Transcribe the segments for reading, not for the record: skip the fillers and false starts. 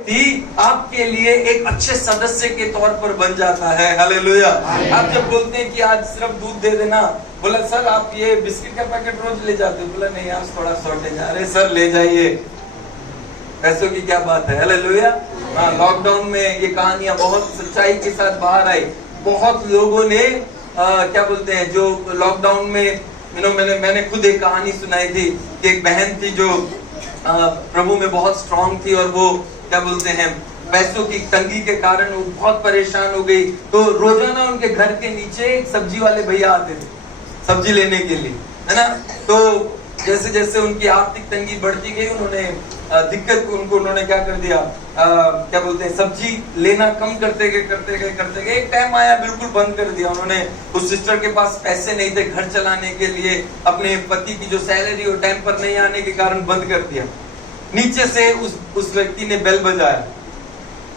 व्यक्ति आपके लिए एक अच्छे सदस्य के तौर पर बन जाता है। हालेलुया। आप जब बोलते हैं कि आज सिर्फ दूध दे देना, बोला सर आप ये बिस्किट का पैकेट रोज ले जाते हो, बोला नहीं आज थोड़ा शॉर्टेज, अरे सर ले जाइए, पैसों की क्या बात है। हालेलुया। हाँ, लॉकडाउन में ये कहानियां बहुत सच्चाई के साथ बाहर आई। बहुत लोगों ने क्या बोलते हैं, जो लॉकडाउन में मैंने खुद एक कहानी सुनाई थी कि एक बहन थी जो प्रभु में बहुत स्ट्रांग थी और वो क्या बोलते हैं पैसों की तंगी के कारण वो बहुत परेशान हो गई। तो रोजाना उनके घर के नीचे एक सब्जी वाले भैया आते थे सब्जी लेने के लिए, है ना। तो जैसे जैसे उनकी आर्थिक तंगी बढ़ती गई, उन्होंने क्या कर दिया, क्या बोलते हैं सब्जी लेना कम करते गए एक टाइम आया बिल्कुल बंद कर दिया उन्होंने। उस सिस्टर के पास पैसे नहीं थे घर चलाने के लिए, अपने पति की जो सैलरी वो टाइम पर नहीं आने के कारण बंद कर दिया। नीचे से उस व्यक्ति ने बेल बजाया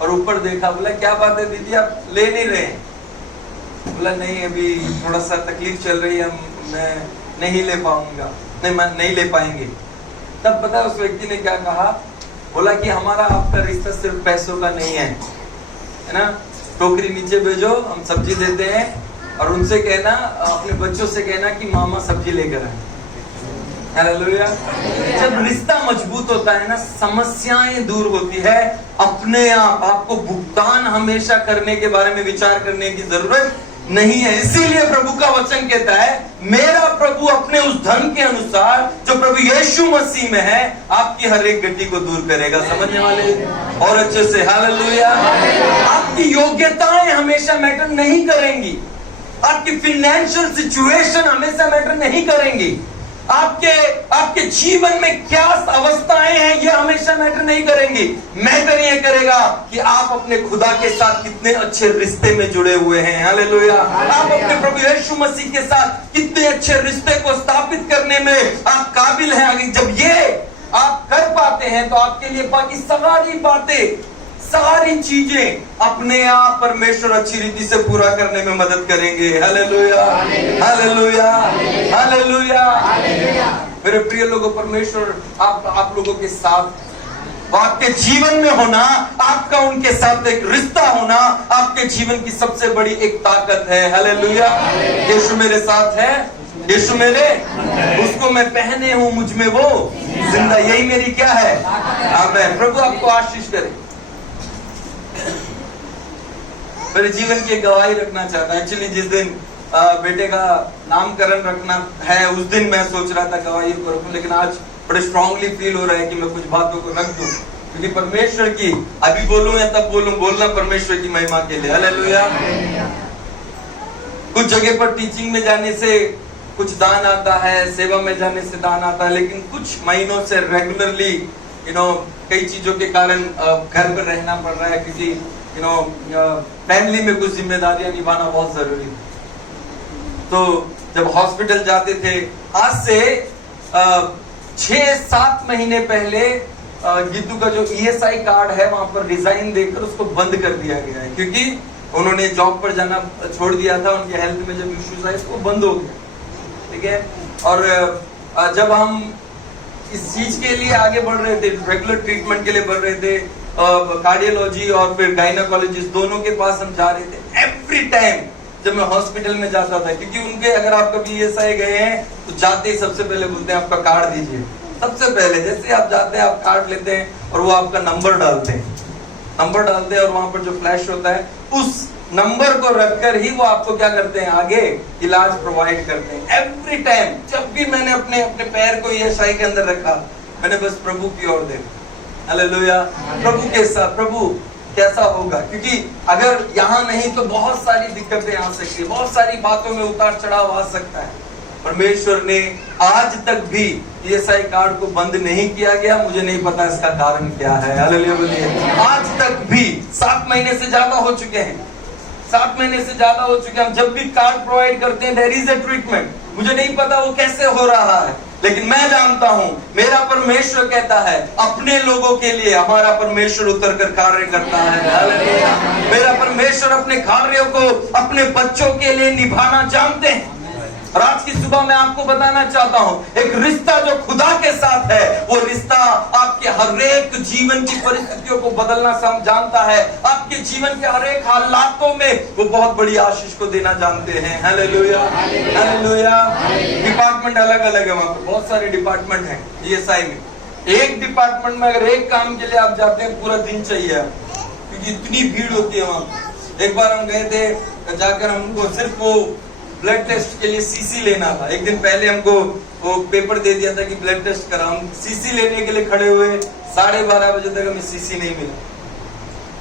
और ऊपर देखा, बोला क्या बात है दीदी आप ले नहीं रहे? बोला नहीं अभी थोड़ा सा तकलीफ चल रही है, मैं नहीं ले पाऊंगा, नहीं ले पाएंगे। तब पता उस व्यक्ति ने क्या कहा, बोला कि हमारा आपका रिश्ता सिर्फ पैसों का नहीं है ना। टोकरी नीचे भेजो, हम सब्जी देते हैं और उनसे कहना, अपने बच्चों से कहना कि मामा सब्जी लेकर आए। हालेलुया। जब रिश्ता मजबूत होता है ना, समस्याएं दूर होती है। अपने आप आपको भुगतान हमेशा करने के बारे में विचार करने की जरूरत नहीं है। इसीलिए प्रभु का वचन कहता है, मेरा प्रभु अपने उस धन के अनुसार जो प्रभु यीशु मसीह में है आपकी हर एक गति को दूर करेगा। समझने वाले और अच्छे से हालेलुया। आपकी योग्यताएं हमेशा मैटर नहीं करेंगी, आपकी फाइनेंशियल सिचुएशन हमेशा मैटर नहीं करेंगी, आपके जीवन में क्या अवस्थाएं हैं ये हमेशा मैटर नहीं करेंगी। मैटर ये करेगा कि आप अपने खुदा के साथ कितने अच्छे रिश्ते में जुड़े हुए हैं। हालेलुया। आप अपने प्रभु यीशु मसीह के साथ कितने अच्छे रिश्ते को स्थापित करने में आप काबिल हैं। जब ये आप कर पाते हैं तो आपके लिए बाकी सारी बातें, सारी चीजें अपने आप परमेश्वर अच्छी रीति से पूरा करने में मदद करेंगे। Hallelujah, hallelujah, hallelujah. मेरे प्रिय लोगों, परमेश्वर आप लोगों के साथ, आपके जीवन में होना, आपका उनके साथ एक रिश्ता होना आपके जीवन की सबसे बड़ी एक ताकत है। हालेलुया। यीशु मेरे साथ है, यीशु मेरे, उसको मैं पहने हूं, मुझ में वो जिंदा, यही मेरी क्या है, आमीन। प्रभु आपको आशीष करे। मेरे जीवन की गवाही रखना चाहता है। एक्चुअली जिस दिन बेटे का नामकरण रखना है उस दिन मैं सोच रहा था गवाही को रखूं, लेकिन आज बड़े स्ट्रांगली फील हो रहा है कि मैं कुछ बातों को रख दूं, क्योंकि परमेश्वर की, अभी बोलूं या तब बोलूं, बोलना परमेश्वर की महिमा के लिए। हालेलुया। कुछ जगह पर टीचिंग में जाने से कुछ दान आता है, सेवा में जाने से दान आता है, लेकिन कुछ महीनों से रेगुलरली कई चीजों के कारण घर पर रहना पड़ रहा है, क्योंकि फैमिली में कुछ जिम्मेदारियां निभाना बहुत जरूरी है। तो जब हॉस्पिटल जाते थे, आज से 6-7 महीने पहले गीतू का जो ESI कार्ड है वहां पर रिजाइन देकर उसको बंद कर दिया गया है, क्योंकि उन्होंने जॉब पर जाना छोड़ दिया था, उनके हेल्थ में जब इश्यूज आए वो बंद हो गया। ठीक है। और जब हम इस चीज के लिए आगे बढ़ रहे थे, रेगुलर ट्रीटमेंट के लिए बढ़ रहे थे, कार्डियोलॉजी और फिर गायनाकोलॉजिस्ट दोनों के पास हम जा रहे थे। एवरी टाइम जब मैं हॉस्पिटल में जाता था, क्योंकि उनके, अगर आप कभी ESI गए हैं तो जाते ही सबसे पहले बोलते हैं आपका कार्ड दीजिए। सबसे पहले जैसे आप जाते हैं आप कार्ड लेते हैं और वो आपका नंबर डालते हैं और वहां पर जो फ्लैश होता है उस नंबर को रखकर ही वो आपको क्या करते हैं, आगे इलाज प्रोवाइड करते हैं। एवरी टाइम जब भी मैंने अपने पैर को ESI के अंदर रखा, मैंने बस प्रभु की ओर देखा। हालेलुया। प्रभु के साथ, प्रभु कैसा होगा, क्योंकि अगर यहाँ नहीं तो बहुत सारी दिक्कतें आ सकती है, बहुत सारी बातों में उतार चढ़ाव आ सकता है। परमेश्वर ने आज तक भी ESI कार्ड को बंद नहीं किया गया। मुझे नहीं पता इसका कारण क्या है। हालेलुया बोलिए। आज तक भी 7 महीने से ज्यादा हो चुके हैं, 7 महीने से ज्यादा हो चुके हैं। हम जब भी कार्ड प्रोवाइड करते हैं, देयर इज अ ट्रीटमेंट। मुझे नहीं पता वो कैसे हो रहा है, लेकिन मैं जानता हूं मेरा परमेश्वर कहता है अपने लोगों के लिए हमारा परमेश्वर उतर कर कार्य करता है। हालेलुया। मेरा परमेश्वर अपने कार्यों को अपने बच्चों के लिए निभाना जानते हैं। और आज की सुबह मैं आपको बताना चाहता हूं, एक रिश्ता जो खुदा के साथ है, वो रिश्ता आपके हर एक जीवन की परिस्थितियों को बदलना जानता है। आपके जीवन के हर एक हालातों में वो बहुत बड़ी आशीष को देना जानते हैं। Hallelujah, hallelujah. डिपार्टमेंट अलग अलग है, वहां पर बहुत सारे डिपार्टमेंट हैं ESI में। एक डिपार्टमेंट में अगर एक काम के लिए आप जाते हैं, पूरा दिन चाहिए, क्योंकि इतनी भीड़ होती है वहां। एक बार हम गए थे, जाकर हमको सिर्फ वो ब्लड टेस्ट के लिए CC लेना था। एक दिन पहले हमको वो पेपर दे दिया था कि ब्लड टेस्ट करा। हम CC लेने के लिए खड़े हुए, 12:30 बजे तक हमें CC नहीं मिला,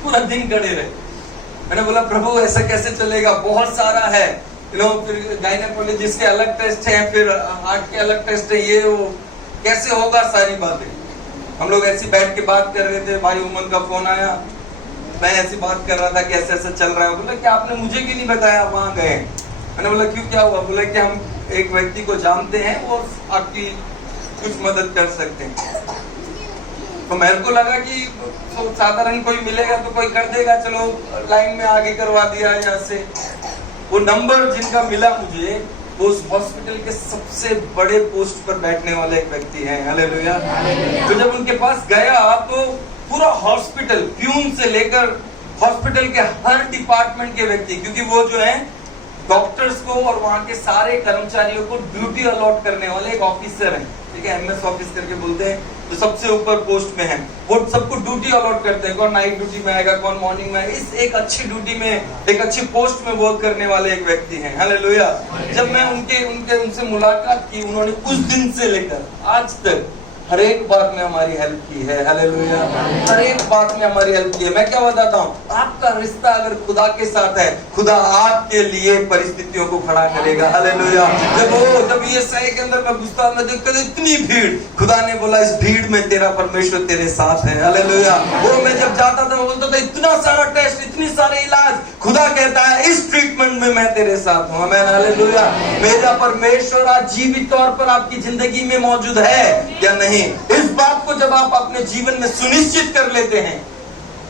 पूरा दिन खड़े रहे। मैंने बोला प्रभु ऐसा कैसे चलेगा, बहुत सारा है, फिर गायनेकोलॉजिस्ट के अलग टेस्ट है, फिर हार्ट के अलग टेस्ट है, ये वो कैसे होगा सारी बातें। हम लोग ऐसी बैठ के बात कर रहे थे, भाई उमन का फोन आया, मैं ऐसी बात कर रहा था कि ऐसा ऐसा चल रहा है। बोला कि आपने मुझे क्यों नहीं बताया, वहां गए। मैंने बोला क्यों, क्या हुआ? बोला कि हम एक व्यक्ति को जानते हैं, वो आपकी कुछ मदद कर सकते हैं। तो मेरे को लगा कि तो साधारण कोई मिलेगा तो कोई कर देगा, चलो लाइन में आगे करवा दिया यहाँ से। वो नंबर जिनका मिला मुझे, वो उस हॉस्पिटल के सबसे बड़े पोस्ट पर बैठने वाले एक व्यक्ति हैं। हालेलुया। तो जब उनके पास गया तो पूरा हॉस्पिटल, प्यून से लेकर हॉस्पिटल के हर डिपार्टमेंट के व्यक्ति, क्योंकि वो जो है डॉक्टर्स को और वहां के सारे कर्मचारियों को ड्यूटी अलॉट करने वाले एक ऑफिसर हैं, ठीक है, MS ऑफिस करके बोलते हैं, जो सबसे ऊपर पोस्ट में है। वो सबको ड्यूटी अलॉट करते हैं, कौन नाइट ड्यूटी में आएगा, कौन मॉर्निंग में। इस एक अच्छी ड्यूटी में, एक अच्छी पोस्ट में वर्क करने वाले एक व्यक्ति हैं। हालेलुया। जब मैं उनसे मुलाकात की, उन्होंने उस दिन से लेकर आज तक हर एक बात में हमारी हेल्प की है। हालेलुया। हर एक बात में हमारी हेल्प की है। मैं क्या बताता हूँ, आपका रिश्ता अगर खुदा के साथ है, खुदा आपके लिए परिस्थितियों को खड़ा करेगा। हालेलुया। जब ये सही के अंदर मैं घुसता, मैं देखता इतनी भीड़, खुदा ने बोला इस भीड़ में तेरा परमेश्वर तेरे साथ है। हालेलुया। वो मैं जब जाता था, मैं बोलता था इतना सारा टेस्ट, इतनी सारे इलाज, खुदा कहता है इस ट्रीटमेंट में मैं तेरे साथ हूँ। आमीन। हालेलुया। मेरा परमेश्वर आज जीवित तौर पर आपकी जिंदगी में मौजूद है या नहीं, इस बात को जब आप अपने जीवन में सुनिश्चित कर लेते हैं,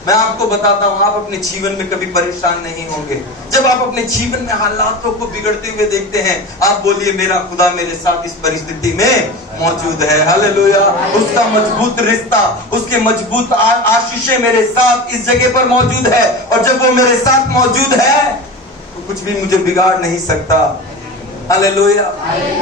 मैं आपको बताता हूं, आप अपने जीवन में कभी परेशान नहीं होंगे। जब आप अपने जीवन में हालातों को बिगड़ते हुए देखते हैं, आप बोलिए मेरा खुदा मेरे साथ इस परिस्थिति में मौजूद है। हालेलुया। उसका मजबूत रिश्ता, उसके मजबूत आशीषें मेरे साथ इस जगह पर मौजूद है, और जब वो मेरे साथ मौजूद है तो कुछ भी मुझे बिगाड़ नहीं सकता। हालेलुया।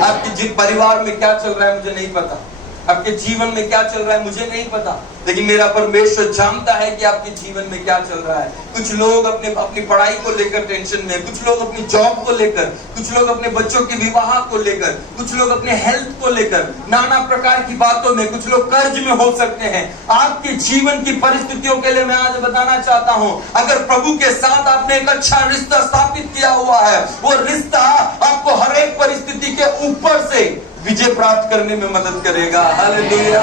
आपके परिवार में क्या चल रहा है मुझे नहीं पता, आपके जीवन में क्या चल रहा है मुझे नहीं पता, लेकिन मेरा परमेश्वर जानता है कि आपके जीवन में क्या चल रहा है। कुछ लोग अपनी पढ़ाई को लेकर टेंशन में, कुछ लोग अपनी जॉब को लेकर, कुछ लोग अपने बच्चों के विवाह को लेकर, कुछ लोग अपने हेल्थ को लेकर, नाना प्रकार की बातों में, कुछ लोग कर्ज में हो सकते हैं। आपके जीवन की परिस्थितियों के लिए मैं आज बताना चाहता हूं, अगर प्रभु के साथ आपने एक अच्छा रिश्ता स्थापित किया हुआ है, वो रिश्ता आपको हर एक परिस्थिति के ऊपर से विजय प्राप्त करने में मदद करेगा। Hallelujah,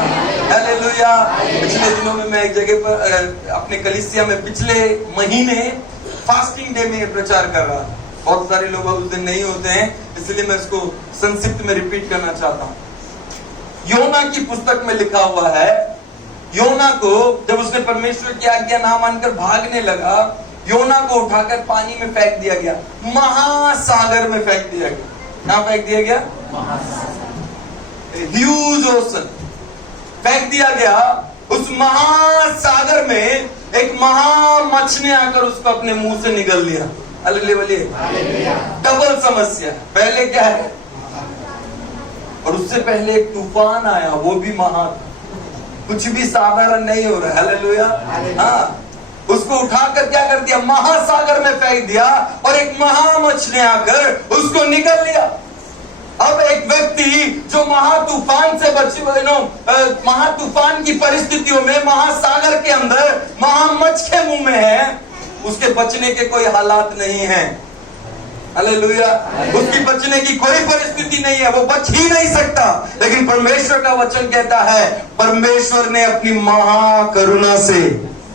hallelujah. पिछले दिनों में मैं एक जगह पर अपने कलीसिया में पिछले महीने फास्टिंग डे में प्रचार कर रहा था। बहुत सारे लोग उस दिन नहीं होते हैं, इसलिए मैं इसको संक्षिप्त में रिपीट करना चाहता हूँ। योना की पुस्तक में लिखा हुआ है, योना को जब उसने परमेश्वर की आज्ञा ना मानकर भागने लगा, योना को उठाकर पानी में फेंक दिया गया, महासागर में फेंक दिया गया। कहां फेंक दिया गया? ह्यूज ओशन फेंक दिया गया। उस महासागर में एक महामच्छ ने आकर उसको अपने मुंह से निगल लिया। डबल समस्या, पहले क्या है, और उससे पहले एक तूफान आया, वो भी महा था, कुछ भी साधारण नहीं हो रहा है। हालेलुया। हाँ, उसको उठाकर क्या कर दिया? महासागर में फेंक दिया, और एक महामच्छ ने आकर उसको निगल लिया। अब एक व्यक्ति जो महातूफान से महातूफान की परिस्थितियों में, महासागर के अंदर, महामच्छ के मुंह में है, उसके बचने के कोई हालात नहीं है। हालेलुया। उसकी बचने की कोई परिस्थिति नहीं है, वो बच ही नहीं सकता। लेकिन परमेश्वर का वचन कहता है, परमेश्वर ने अपनी महाकरुणा से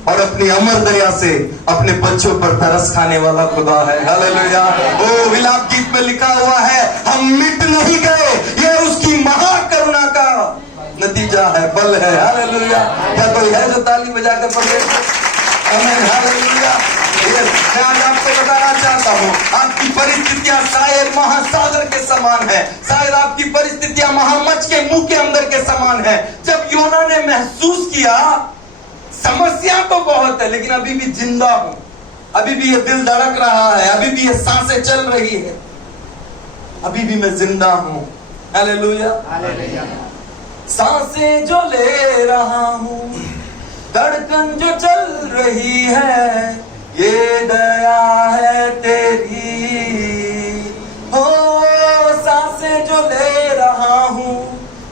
और अपनी अमर दया से अपने बच्चों पर तरस खाने वाला खुदा है। हालेलुया। ओ विलाप गीत में लिखा हुआ है, हम मिट नहीं गए, ये उसकी महाकरुणा का नतीजा है, बल है। हालेलुया। क्या कोई है जो ताली बजाकर परमेश्वर? आमीन। हालेलुया। ये शायद मैं आज आपको बताना चाहता हूँ, आपकी परिस्थितियां शायद महासागर के समान है, शायद आपकी परिस्थितियां महामच्छ के मुंह के अंदर के समान है। जब योना ने महसूस किया समस्या तो बहुत है लेकिन अभी भी जिंदा हूं, अभी भी ये दिल धड़क रहा है, अभी भी ये सांसें चल रही है, अभी भी मैं जिंदा हूं। हालेलुया, सांसें जो ले रहा हूं, धड़कन जो चल रही है, ये दया है तेरी। हो सांसें जो ले रहा हूं,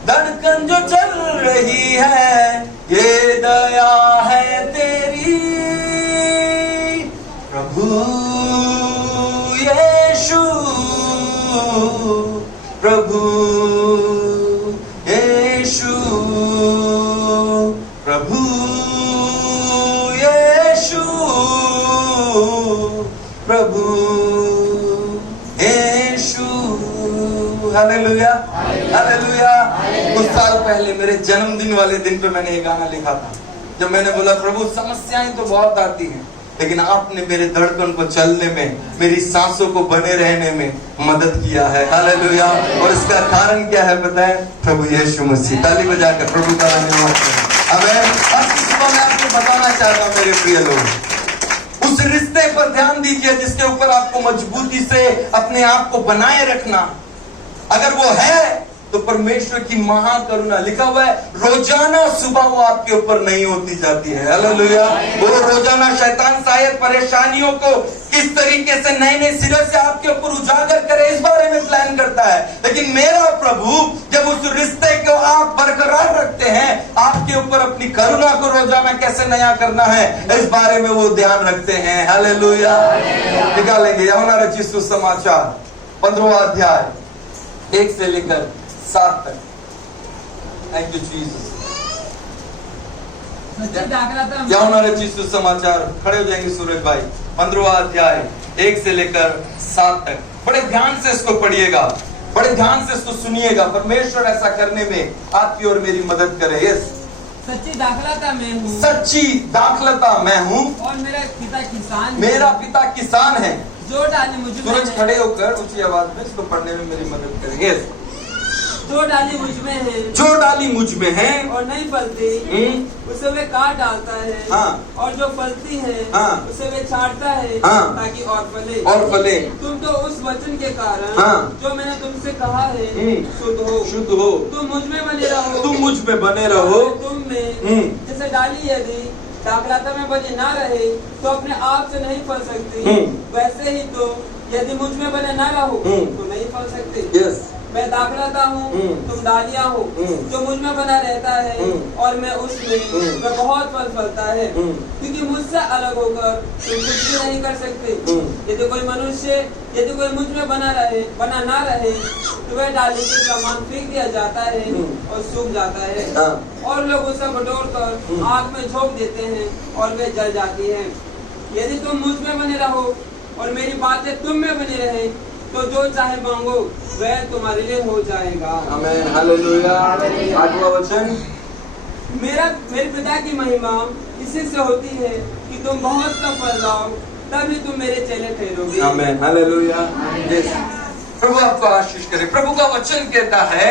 धड़कन जो चल रही है, ये दया है तेरी। प्रभु यीशु, प्रभु यीशु, प्रभु यीशु, प्रभु यीशु। Hallelujah, hallelujah. कुछ साल पहले मेरे जन्मदिन वाले दिन पे मैंने ये गाना लिखा था, जब मैंने बोला प्रभु समस्याएं तो बहुत आती हैं लेकिन आपने मेरे धड़कन को चलने में, मेरी सांसों को बने रहने में मदद किया है। हालेलुया। और इसका कारण क्या है पता है? प्रभु यीशु मसीह। ताली बजाकर प्रभु का धन्यवाद करें। अब आज की सुबह मैं आपको बताना चाहता हूँ मेरे प्रिय लोग, उस रिश्ते पर ध्यान दीजिए जिसके ऊपर आपको मजबूती से अपने आप को बनाए रखना। अगर वो है तो परमेश्वर की महाकरुणा, लिखा हुआ है रोजाना सुबह वो आपके ऊपर नहीं होती जाती है। हालेलुया। वो रोजाना शैतान शायद परेशानियों को किस तरीके से नए नए सिरे से आपके ऊपर उजागर करे इस बारे में प्लान करता है, लेकिन मेरा प्रभु जब उस रिश्ते को आप बरकरार रखते हैं, आपके ऊपर अपनी करुणा को रोजाना कैसे नया करना है इस बारे में वो ध्यान रखते हैं। हालेलुया। निकालेंगे यूहन्ना रचित सुसमाचार 15वां अध्याय 1 से लेकर 7 तक। Thank you Jesus. यूहन्ना रचित सुसमाचार, खड़े हो जाएंगे सूरज भाई, 15वां अध्याय 1 से लेकर 7 तक। बड़े ध्यान से इसको पढ़िएगा, बड़े ध्यान से इसको सुनिएगा। परमेश्वर ऐसा करने में आपकी और मेरी मदद करे। यस, सच्ची दाखलता मैं हूँ, सच्ची दाखलता मैं हूँ और मेरा पिता किसान है। मेरा पिता किसान है। जो डाली मुझ में सूरज है, खड़े होकर ऊंची आवाज में इसको पढ़ने में मेरी मदद करें। यस, जो डाली मुझ में है, जो डाली मुझ में है और नहीं फलती उसे वे काट डालता है। हाँ। और जो फलती है हाँ। उसे वे छांटता है। हाँ। ताकि और फले। और फले। तुम तो उस वचन के कारण हाँ। जो मैंने तुमसे कहा है शुद्ध हो। शुद्ध हो। तुम मुझ में बने रहो। तुम मुझ में बने रहो। तुम में जैसे डाली यदि दाखलता में बनी ना रहे तो अपने आप से नहीं फल सकती, वैसे ही तो यदि मुझ में बने ना रहो तो नहीं फल सकते। यस, मैं दाखलता हूँ, तुम डालियाँ हो। जो मुझ में बना रहता है और मैं उसमें, वह बहुत फल फलता है, क्योंकि मुझसे अलग होकर तुम कुछ भी नहीं कर सकते। यदि कोई मनुष्य, यदि कोई मुझ में बना ना रहे तो वह डाली के समान फेंक दिया जाता है और सूख जाता है, और लोग उसे बटोर कर आग में झोंक देते हैं और वे जल जाती है। यदि तुम मुझ में बने रहो और मेरी बातें तुम में बनी रहे तो जो चाहे मांगो वह तुम्हारे लिए हो जाएगा। आमीन। हालेलुया। 8वां वचन, मेरे पिता की महिमा इसी से होती है कि तुम बहुत सा फल लाओ, तभी तुम मेरे चेले ठहरोगे। आमीन। हालेलुया। यस, प्रभु आपको आशीष करे। प्रभु का वचन कहता है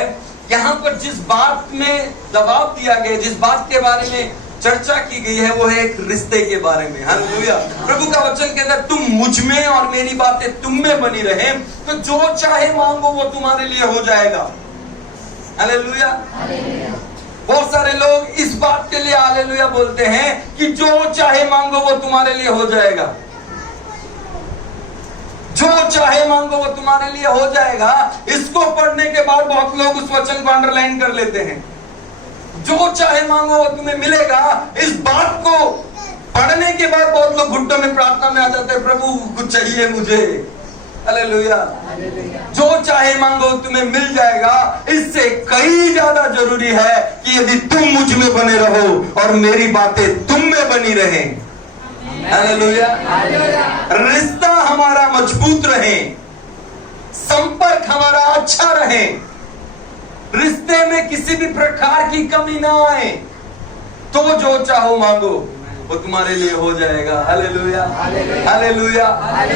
यहाँ पर जिस बात में दबाव दिया गया, जिस बात के बारे में चर्चा की गई है वो है एक रिश्ते के बारे में। हालेलुया। प्रभु का वचन के अंदर तुम मुझ में और मेरी बातें तुम में बनी रहे तो जो चाहे मांगो वो तुम्हारे लिए हो जाएगा। हालेलुया। बहुत सारे लोग इस बात के लिए हालेलुया बोलते हैं कि जो चाहे मांगो वो तुम्हारे लिए हो जाएगा, जो चाहे मांगो वो तुम्हारे लिए हो जाएगा। इसको पढ़ने के बाद बहुत लोग उस वचन को अंडरलाइन कर लेते हैं, जो चाहे मांगो वो तुम्हें मिलेगा। इस बात को पढ़ने के बाद बहुत लोग घुटनों में प्रार्थना में आ जाते हैं, प्रभु कुछ चाहिए मुझे। हालेलुया। जो चाहे मांगो तुम्हें मिल जाएगा। इससे कई ज्यादा जरूरी है कि यदि तुम मुझ में बने रहो और मेरी बातें तुम में बनी रहे। हालेलुया। रिश्ता हमारा मजबूत रहे, संपर्क हमारा अच्छा रहे, रिश्ते में किसी भी प्रकार की कमी ना आए, तो जो चाहो मांगो। वो तुम्हारे लिए हो जाएगा। Hallelujah, hallelujah.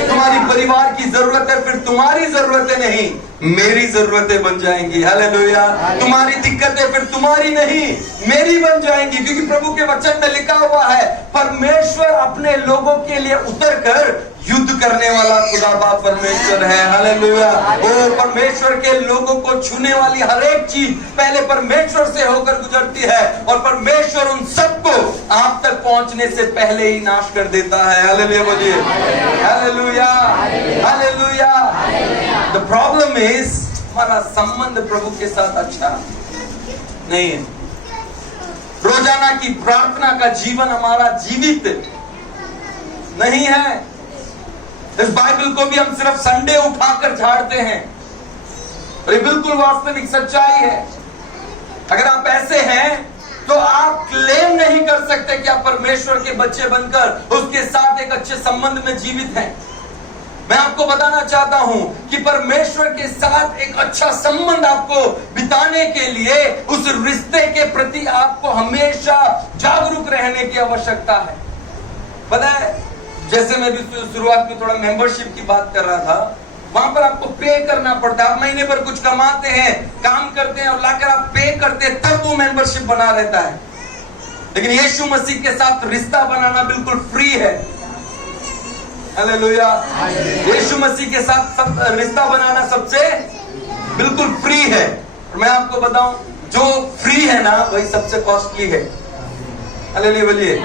तुम्हारी परिवार की जरूरतें फिर तुम्हारी जरूरतें नहीं, मेरी जरूरतें बन जाएंगी। हालेलुया। तुम्हारी दिक्कतें फिर तुम्हारी नहीं, मेरी बन जाएंगी, क्योंकि प्रभु के वचन में लिखा हुआ है, परमेश्वर अपने लोगों के लिए उतर कर युद्ध करने वाला खुदा बाप परमेश्वर है। हालेलुया। वो परमेश्वर के लोगों को छूने वाली हर एक चीज पहले परमेश्वर से होकर गुजरती है, और परमेश्वर उन सबको आप तक पहुंचने से पहले ही नाश कर देता है। हालेलुया बोलिए, hallelujah, hallelujah. The problem is हमारा संबंध प्रभु के साथ अच्छा नहीं है। रोजाना की प्रार्थना का जीवन हमारा जीवित नहीं है। इस बाइबल को भी हम सिर्फ संडे उठाकर झाड़ते हैं, और ये बिल्कुल वास्तविक सच्चाई है। अगर आप ऐसे हैं तो आप क्लेम नहीं कर सकते कि आप परमेश्वर के बच्चे बनकर उसके साथ एक अच्छे संबंध में जीवित हैं। मैं आपको बताना चाहता हूं कि परमेश्वर के साथ एक अच्छा संबंध आपको बिताने के लिए उस रिश्ते के प्रति आपको हमेशा जागरूक रहने की आवश्यकता है। पता है, जैसे मैं भी शुरुआत में थोड़ा मेंबरशिप की बात कर रहा था, वहां पर आपको पे करना पड़ता है। आप महीने भर कुछ कमाते हैं, काम करते हैं और लाकर आप पे करते हैं, तब वो मेंबरशिप बना रहता है। लेकिन यीशु मसीह के साथ रिश्ता बनाना बिल्कुल फ्री है। हालेलुया। यीशु मसीह के साथ रिश्ता बनाना सबसे बिल्कुल फ्री है। और मैं आपको बताऊं, जो फ्री है ना वही सबसे कॉस्टली है। हालेलुया बोलिए।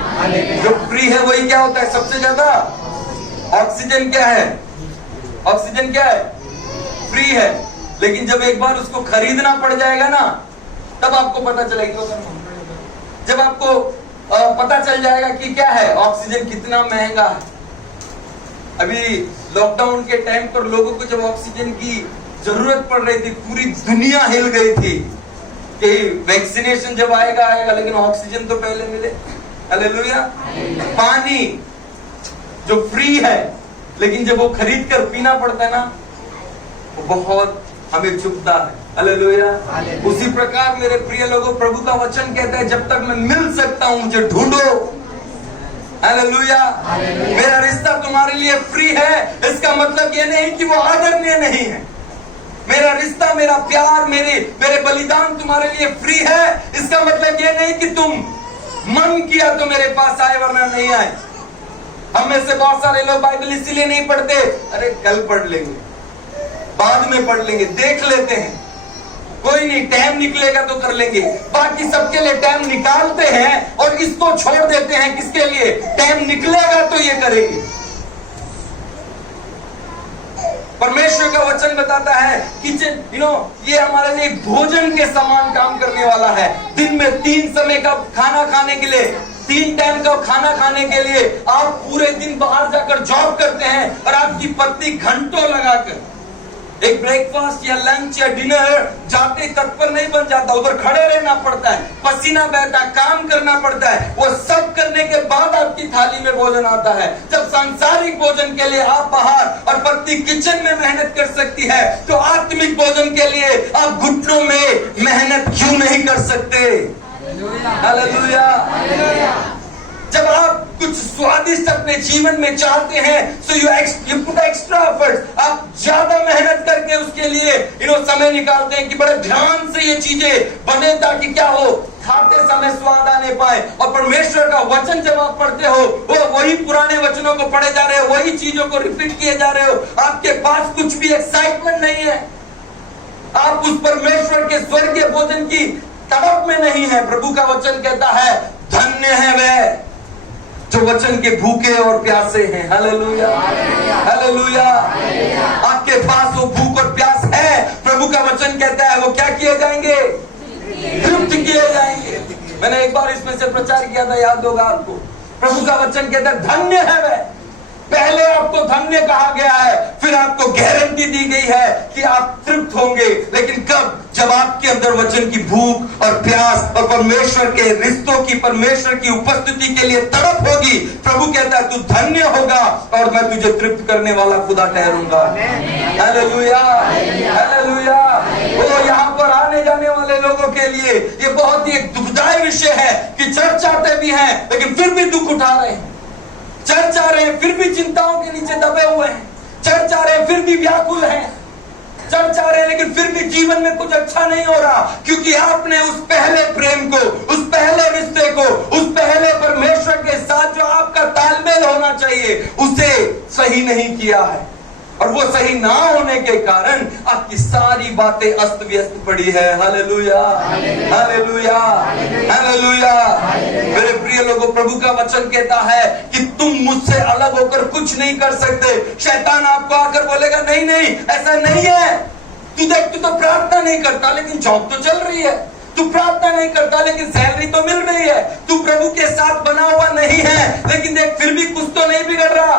जो फ्री है वही क्या होता है सबसे ज्यादा? ऑक्सीजन क्या है? ऑक्सीजन क्या है? फ्री है। लेकिन जब एक बार उसको खरीदना पड़ जाएगा ना, तब आपको पता चलेगा। जब आपको पता चल जाएगा कि क्या है ऑक्सीजन, कितना महंगा है। अभी लॉकडाउन के टाइम पर लोगों को जब ऑक्सीजन की जरूरत पड़ रही थी, पूरी दुनिया हिल गई थी कि वैक्सीनेशन जब आएगा आएगा, लेकिन ऑक्सीजन तो पहले मिले। हालेलुया। पानी जो फ्री है, लेकिन जब वो खरीद कर पीना पड़ता है ना, वो बहुत हमें चुभता है। हालेलुया। उसी प्रकार मेरे प्रिय लोगों, प्रभु का वचन कहता है, जब तक मैं मिल सकता हूं मुझे ढूंढो। हालेलुया। मेरा रिश्ता तुम्हारे लिए फ्री है, इसका मतलब ये नहीं कि वो आदरणीय नहीं है। मेरा रिश्ता, मेरा प्यार, मेरे बलिदान तुम्हारे लिए फ्री है, इसका मतलब ये नहीं कि तुम मन किया तो मेरे पास आए वरना नहीं आए। हम में से बहुत सारे लोग बाइबल इसीलिए नहीं पढ़ते, अरे कल पढ़ लेंगे, बाद में पढ़ लेंगे, देख लेते हैं, कोई नहीं, टाइम निकलेगा तो कर लेंगे। बाकी सबके लिए टाइम निकालते हैं और इसको छोड़ देते हैं। किसके लिए? टाइम निकलेगा तो ये करेंगे। परमेश्वर का वचन बताता है किचन ये हमारे लिए भोजन के समान काम करने वाला है। दिन में 3 समय का खाना खाने के लिए, 3 टाइम का खाना खाने के लिए आप पूरे दिन बाहर जाकर जॉब करते हैं, और आपकी पत्नी घंटों लगाकर एक ब्रेकफास्ट या लंच या डिनर जाते तत्पर नहीं बन जाता, उधर खड़े रहना पड़ता है, पसीना बहता, काम करना पड़ता है। वो सब करने के बाद आपकी थाली में भोजन आता है। जब सांसारिक भोजन के लिए आप बाहर और पत्नी किचन में मेहनत कर सकती है, तो आत्मिक भोजन के लिए आप घुटनों में मेहनत क्यों नहीं कर सकते? हालेलुया। जब आप कुछ स्वादिष्ट अपने जीवन में चाहते हैं, so you put extra effort, आप ज्यादा मेहनत करके उसके लिए समय निकालते हैं कि बड़े ध्यान से ये चीजें बने, ताकि क्या हो, खाते समय स्वाद आने पाए। और परमेश्वर का वचन जब आप पढ़ते हो, वो वही पुराने वचनों को पढ़े जा रहे हो, वही चीजों को रिपीट किए जा रहे हो, आपके पास कुछ भी एक्साइटमेंट नहीं है, आप उस परमेश्वर के स्वर्गीय भोजन की तड़प में नहीं है। प्रभु का वचन कहता है, धन्य है वे जो वचन के भूखे और प्यासे हैं। Hallelujah, hallelujah. आपके पास वो भूख और प्यास है, प्रभु का वचन कहता है वो क्या किए जाएंगे? तृप्त किए जाएंगे। मैंने एक बार इसमें से प्रचार किया था, याद होगा आपको। प्रभु का वचन कहता है धन्य है वे। पहले आपको धन्य कहा गया है, फिर आपको गारंटी दी गई है कि आप तृप्त होंगे। लेकिन कब? जब आपके अंदर वचन की भूख और प्यास और परमेश्वर के रिश्तों की, परमेश्वर की उपस्थिति के लिए तड़प होगी। प्रभु कहता है तू धन्य होगा और मैं तुझे तृप्त करने वाला खुदा ठहरूंगा। Hallelujah, hallelujah. वो यहाँ पर आने जाने वाले लोगों के लिए ये बहुत ही एक दुखदायी विषय है कि चर्च आते भी हैं लेकिन फिर भी दुख उठा रहे हैं। चर्च आ रहे हैं फिर भी चिंताओं के नीचे दबे हुए हैं। चर्च आ रहे हैं फिर भी व्याकुल हैं। चर्च आ रहे हैं लेकिन फिर भी जीवन में कुछ अच्छा नहीं हो रहा, क्योंकि आपने उस पहले प्रेम को, उस पहले रिश्ते को, उस पहले परमेश्वर के साथ जो आपका तालमेल होना चाहिए उसे सही नहीं किया है। और वो सही ना होने के कारण आपकी सारी बातें अस्त व्यस्त पड़ी है। Hallelujah, hallelujah, hallelujah. मेरे प्रिय लोगों, प्रभु का वचन कहता है कि तुम मुझसे अलग होकर कुछ नहीं कर सकते। शैतान आपको आकर बोलेगा नहीं नहीं ऐसा नहीं है, तू देख तू तो प्रार्थना नहीं करता लेकिन जॉब तो चल रही है, तू प्रार्थना नहीं करता लेकिन सैलरी तो मिल रही है, तू प्रभु के साथ बना हुआ नहीं है लेकिन देख फिर भी कुछ तो नहीं बिगड़ रहा,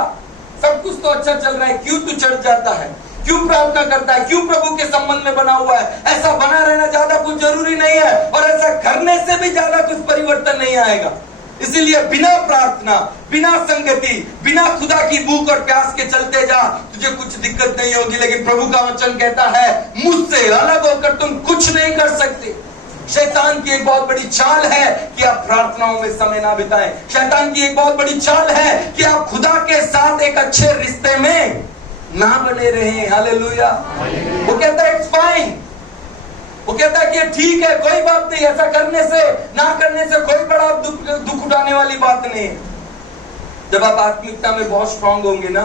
सब कुछ तो अच्छा चल रहा है, क्यों तू चढ़ जाता है, क्यों प्रार्थना करता है, क्यों प्रभु के संबंध में बना हुआ है। ऐसा बना रहना ज्यादा कुछ जरूरी नहीं है और ऐसा करने से भी ज्यादा कुछ परिवर्तन नहीं आएगा। इसीलिए बिना प्रार्थना, बिना संगति, बिना खुदा की भूख और प्यास के चलते जा, तुझे कुछ दिक्कत नहीं होगी। लेकिन प्रभु का वचन कहता है मुझसे अलग होकर तुम कुछ नहीं कर सकते। शैतान की एक बहुत बड़ी चाल है कि आप प्रार्थनाओं में समय ना बिताएं। शैतान की एक बहुत बड़ी चाल है कि आप खुदा के साथ एक अच्छे रिश्ते में ना बने रहें। हालेलुया। वो कहता है इट्स फाइन, वो कहता है कि ठीक है, कोई बात नहीं, ऐसा करने से ना करने से कोई बड़ा दुख उठाने वाली बात नहीं है। जब आप आत्मिकता में बहुत स्ट्रांग होंगे ना,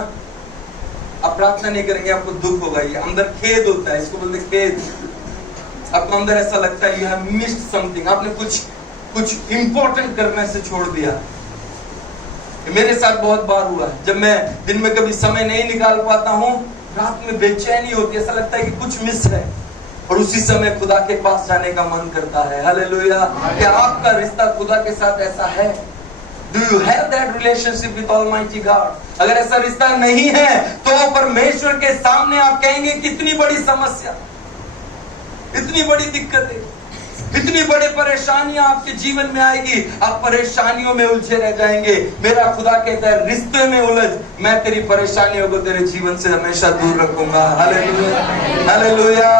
आप प्रार्थना नहीं करेंगे, आपको दुख होगा, ये अंदर खेद होता है, इसको बोलते खेद। आपको अंदर ऐसा लगता है यू हैव मिस्ड समथिंग, आपने कुछ इंपॉर्टेंट करने से छोड़ दिया। मेरे साथ बहुत बार हुआ है, जब मैं दिन में कभी समय नहीं निकाल पाता हूँ, रात में बेचैनी होती है, ऐसा लगता है कि कुछ मिस है और उसी समय खुदा के पास जाने का मन करता है। हालेलुया। क्या आपका रिश्ता खुदा के साथ ऐसा है? Do you have that relationship with Almighty God? अगर ऐसा रिश्ता नहीं है तो परमेश्वर के सामने आप कहेंगे कितनी बड़ी समस्या, इतनी बड़ी दिक्कतें, इतनी बड़ी परेशानियां आपके जीवन में आएगी, आप परेशानियों में उलझे रह जाएंगे। मेरा खुदा कहता है रिश्ते में उलझ, मैं तेरी परेशानियों को तेरे जीवन से हमेशा दूर रखूंगा। Hallelujah, hallelujah.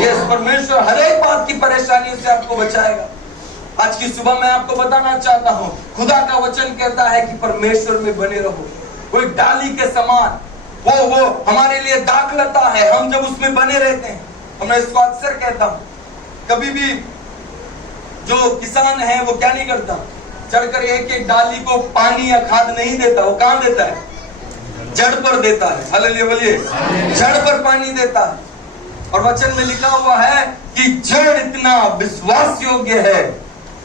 यस, परमेश्वर हर एक बात की परेशानियों से आपको बचाएगा। आज की सुबह मैं आपको बताना चाहता हूँ, खुदा का वचन कहता है कि परमेश्वर में बने रहो। वो एक डाली के समान, वो हमारे लिए दाखलता है, हम जब उसमें बने रहते हैं। मैं इसको अक्सर कहता हूँ, कभी भी जो किसान है वो क्या नहीं करता, चढ़कर एक एक डाली को पानी या खाद नहीं देता, वो कहाँ देता है? जड़ पर देता है। हालेलुया बोलिए, जड़ पर पानी देता है। और वचन में लिखा हुआ है कि जड़ इतना विश्वास योग्य है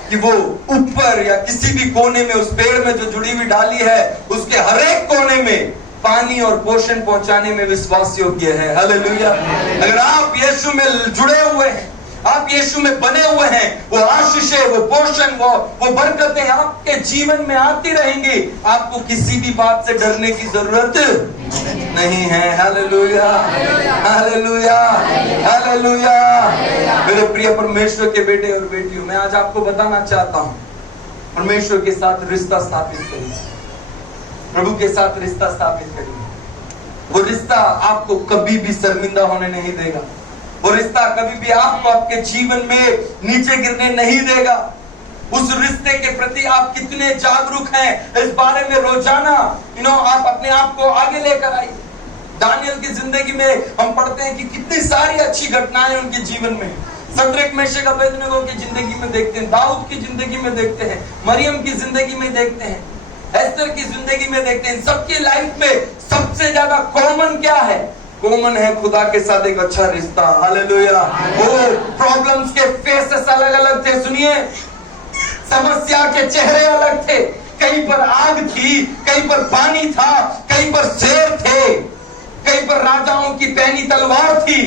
कि वो ऊपर या किसी भी कोने में, उस पेड़ में जो जुड़ी हुई डाली है उसके हर एक कोने में पानी और पोषण पहुंचाने में विश्वास योग्य है। हालेलुया। अगर आप यीशु में जुड़े हुए हैं, आप यीशु में बने हुए हैं, वो आशीषें, वो पोषण, वो बरकतें आपके जीवन में आती रहेंगी। आपको किसी भी बात से डरने की जरूरत नहीं है। Hallelujah, hallelujah, hallelujah. मेरे प्रिय परमेश्वर के बेटे और बेटियों, मैं आज आपको बताना चाहता हूं, परमेश्वर के साथ रिश्ता स्थापित करिए, प्रभु के साथ रिश्ता स्थापित करिए। वो रिश्ता आपको कभी भी शर्मिंदा होने नहीं देगा। वो रिश्ता कभी भी आपको आपके जीवन में नीचे गिरने नहीं देगा। उस रिश्ते के प्रति आप कितने जागरूक हैं, इस बारे में रोजाना आप अपने आप को आगे लेकर आइए। दानियल की जिंदगी में हम पढ़ते हैं कि कितनी सारी अच्छी घटनाएं उनके जीवन में, सद्रक मेशक अबेदनगो की जिंदगी में देखते हैं, दाऊद की जिंदगी में देखते हैं, मरियम की जिंदगी में देखते हैं, एस्तर की जिंदगी में देखते हैं। सबकी लाइफ में सबसे ज्यादा कॉमन क्या है? कॉमन है खुदा के साथ एक अच्छा रिश्ता। हालेलुया। वो प्रॉब्लम्स के फेसेस अलग अलग थे, सुनिए, समस्या के चेहरे अलग थे। कहीं पर आग थी, कहीं पर पानी था, कहीं पर शेर थे, कहीं पर राजाओं की पैनी तलवार थी,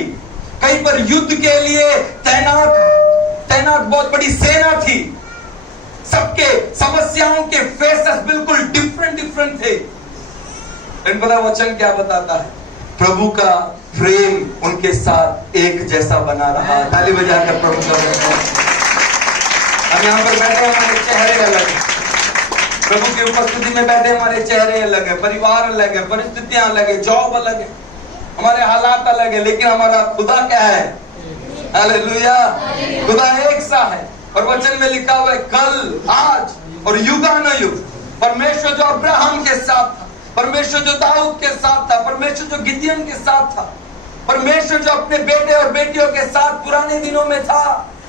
कहीं पर युद्ध के लिए तैनात बहुत बड़ी सेना थी। सबके समस्याओं के फेसेस बिल्कुल डिफरेंट थे। इन पता वचन क्या बताता है? प्रभु का प्रेम उनके साथ एक जैसा बना रहा। ताली बजाकर प्रभु का हम यहाँ पर बैठे, हमारे चेहरे अलग हैं, प्रभु की उपस्थिति में बैठे हमारे चेहरे अलग है, परिवार अलग है, परिस्थितियां अलग है, जॉब अलग है, हमारे हालात अलग है, लेकिन हमारा खुदा क्या है? हालेलुया। खुदा एक सा है और वचन में लिखा हुआ है कल, आज और युगानुयुग। परमेश्वर जो अब्राहम के साथ था, परमेश्वर जो दाऊद के साथ था, परमेश्वर जो गिदियन के साथ था, परमेश्वर जो अपने बेटे और बेटियों के साथ पुराने दिनों में था,